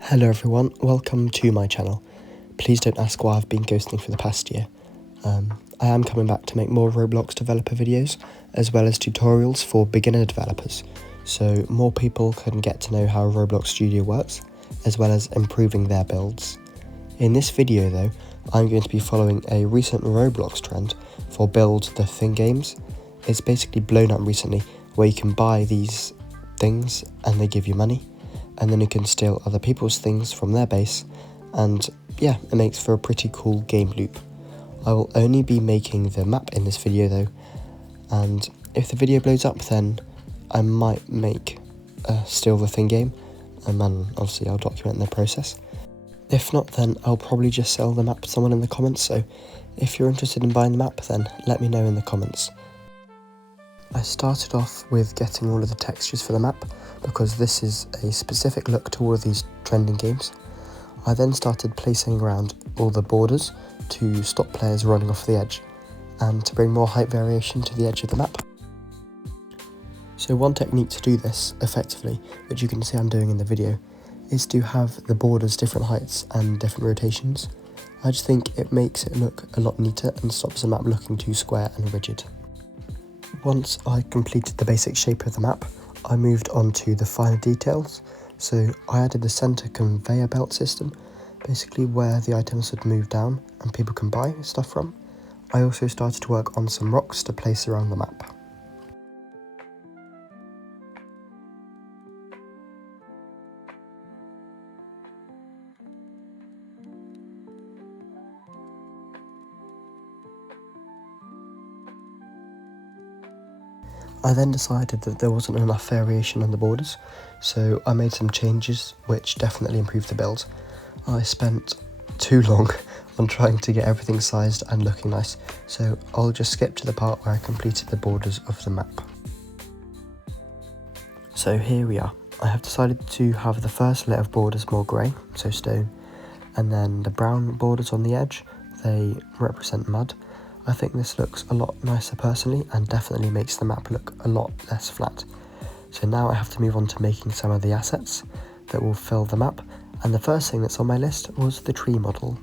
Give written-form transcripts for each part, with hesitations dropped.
Hello everyone, welcome to my channel. Please don't ask why I've been ghosting for the past year. I am coming back to make more Roblox developer videos, as well as tutorials for beginner developers, so more people can get to know how Roblox Studio works, as well as improving their builds. In this video though, I'm going to be following a recent Roblox trend for Build the Thing games. It's basically blown up recently, where you can buy these things and they give you money, and then you can steal other people's things from their base, and yeah, it makes for a pretty cool game loop. I will only be making the map in this video though, and if the video blows up then I might make a Steal the Thing game, and then obviously I'll document the process. If not, then I'll probably just sell the map to someone in the comments, so if you're interested in buying the map then let me know in the comments. I started off with getting all of the textures for the map, because this is a specific look to all of these trending games. I then started placing around all the borders to stop players running off the edge, and to bring more height variation to the edge of the map. So one technique to do this effectively, which you can see I'm doing in the video, is to have the borders different heights and different rotations. I just think it makes it look a lot neater and stops the map looking too square and rigid. Once I completed the basic shape of the map, I moved on to the finer details. So I added the centre conveyor belt system, basically where the items would move down and people can buy stuff from. I also started to work on some rocks to place around the map. I then decided that there wasn't enough variation on the borders, so I made some changes which definitely improved the build. I spent too long on trying to get everything sized and looking nice, so I'll just skip to the part where I completed the borders of the map. So here we are. I have decided to have the first layer of borders more grey, so stone, and then the brown borders on the edge, they represent mud. I think this looks a lot nicer personally, and definitely makes the map look a lot less flat. So now I have to move on to making some of the assets that will fill the map, and the first thing that's on my list was the tree model.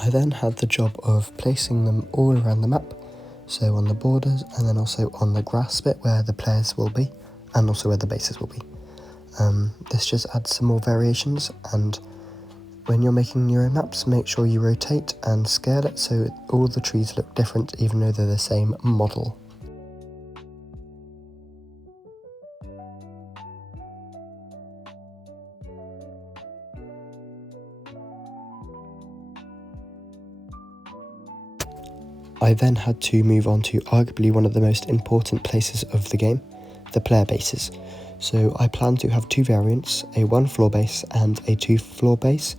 I then had the job of placing them all around the map, so on the borders and then also on the grass bit where the players will be, and also where the bases will be. This just adds some more variations, and when you're making your own maps, make sure you rotate and scale it so all the trees look different even though they're the same model. I then had to move on to arguably one of the most important places of the game, the player bases. So I plan to have two variants, a 1 floor base and a 2 floor base,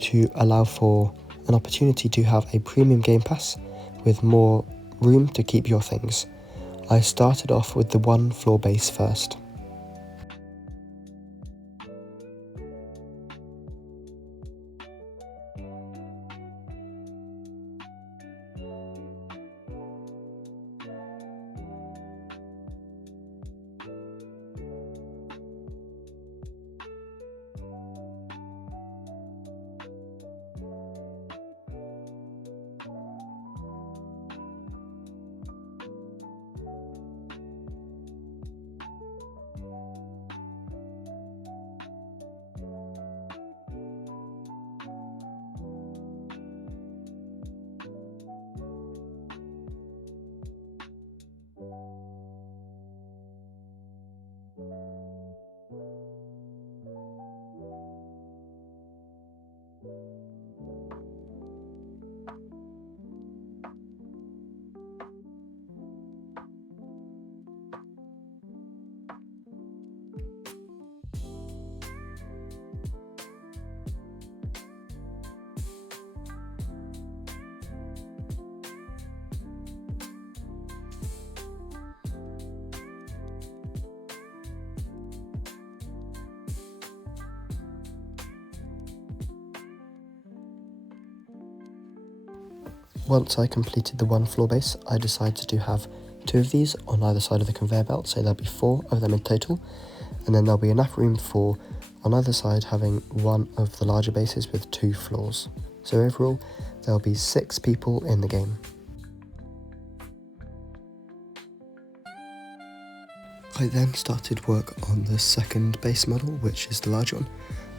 to allow for an opportunity to have a premium game pass with more room to keep your things. I started off with the 1 floor base first. Once I completed the one floor base, I decided to have 2 of these on either side of the conveyor belt, so there'll be 4 of them in total, and then there'll be enough room for, on either side, having one of the larger bases with 2 floors. So overall, there'll be 6 people in the game. I then started work on the second base model, which is the large one,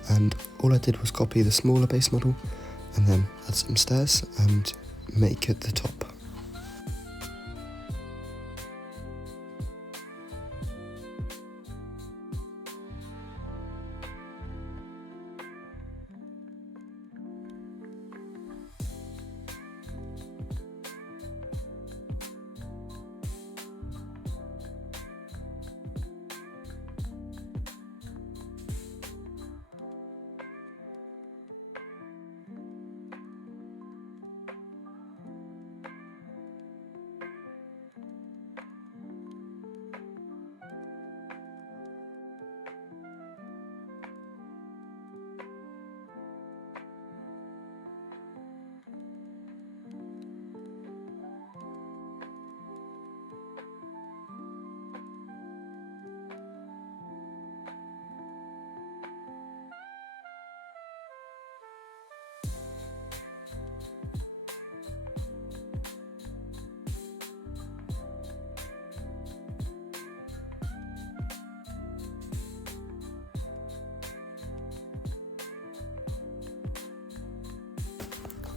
and all I did was copy the smaller base model and then add some stairs and make it the top.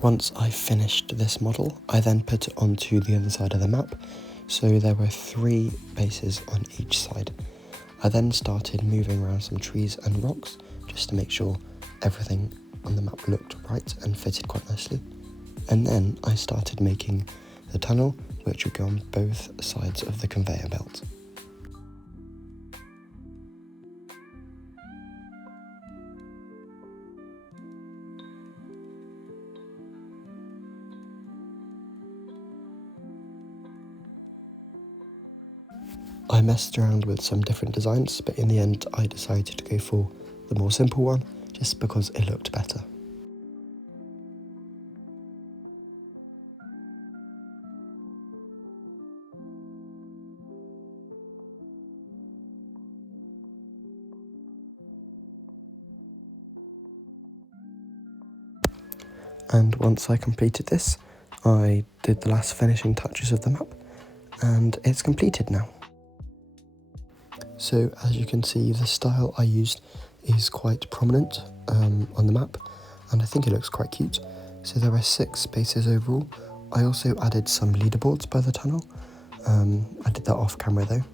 Once I finished this model, I then put it onto the other side of the map, so there were 3 bases on each side. I then started moving around some trees and rocks, just to make sure everything on the map looked right and fitted quite nicely. And then I started making the tunnel, which would go on both sides of the conveyor belt. I messed around with some different designs, but in the end I decided to go for the more simple one, just because it looked better. And once I completed this, I did the last finishing touches of the map, and it's completed now. So as you can see, the style I used is quite prominent on the map, and I think it looks quite cute. So there are 6 bases overall. I also added some leaderboards by the tunnel. I did that off camera though.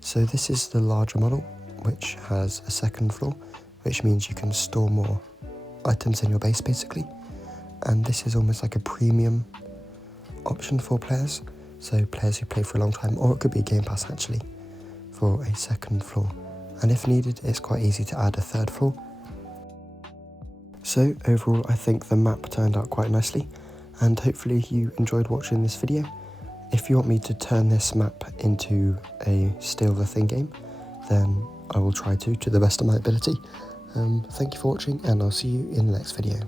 So this is the larger model, which has a second floor, which means you can store more items in your base basically. And this is almost like a premium option for players. So players who play for a long time, or it could be a Game Pass actually, for a second floor, and if needed it's quite easy to add a third floor. So overall I think the map turned out quite nicely, and hopefully you enjoyed watching this video. If you want me to turn this map into a Steal the Thing game, then I will try to the best of my ability. Thank you for watching, and I'll see you in the next video.